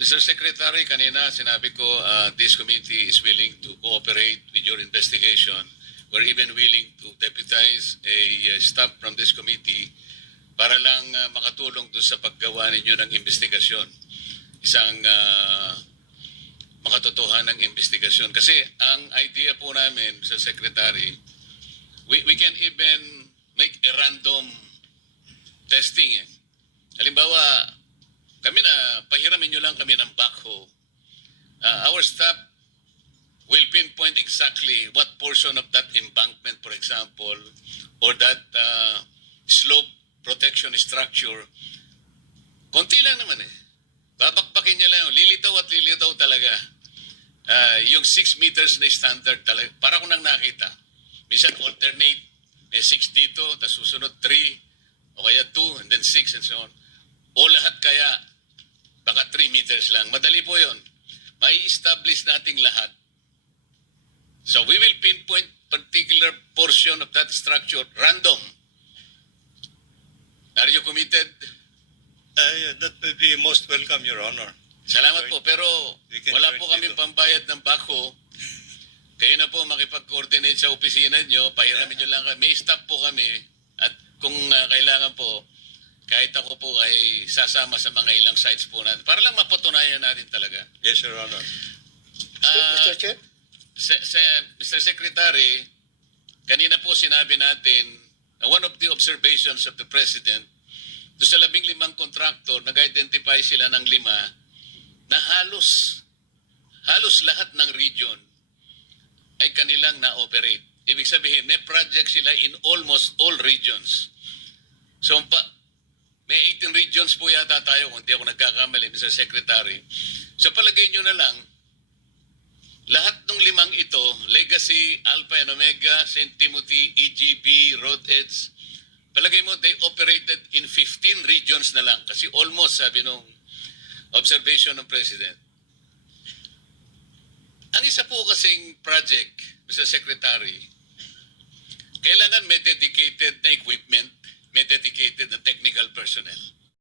Mr. Secretary, kanina sinabi ko uh, this committee is willing to cooperate with your investigation. We're even willing to deputize a uh, staff from this committee para lang uh, makatulong doon sa paggawa ninyo ng investigasyon. Isang uh, makatotohanang investigasyon. Kasi ang idea po namin, Mr. Secretary, we, we can even make a random testing. Eh. Halimbawa, na, pahiramin nyo lang kami ng backhoe. Uh, our staff will pinpoint exactly what portion of that embankment, for example, or that uh, slope protection structure, konti lang naman eh. Babakbakin niya lang, lilitaw at lilitaw talaga. Ah, yung 6 meters na standard talaga, para ko nang nakita. Minsan alternate, may 6 dito, tapos susunod 3, o kaya 2, and then 6, and so on. O lahat kaya, baka 3 meters lang. Madali po yon. May establish nating lahat. So we will pinpoint particular portion of that structure, random. Are you committed? Uh, that will be most welcome, Your Honor. Salamat po, pero wala po kami pambayad ng bako. Kayo na po makipag-coordinate sa opisina nyo, pahiramin nyo lang kami. May staff po kami at kung ah, kailangan po, kahit ako po ay sasama sa mga ilang sites po natin para lang mapatunayan natin talaga. Yes, Your Honor. Ah, Mr. Chair? Se- se- Mr. Secretary, kanina po sinabi natin na one of the observations of the President, do sa labing limang kontraktor, nag-identify sila ng lima na halos, halos lahat ng region ay kanilang na-operate. Ibig sabihin, may project sila in almost all regions. So, pa, 18 regions po yata tayo, kung di ako nagkakamali, Mr. Secretary. So, palagay nyo na lang, lahat ng limang ito, Legacy, Alpha and Omega, St. Timothy, EGB, Roadheads, palagay mo, they operated in 15 regions na lang. Kasi almost, sabi nung observation ng President. Ang isa po kasing project, Mr. Secretary, kailangan may dedicated na equipment, may dedicated na technical personnel.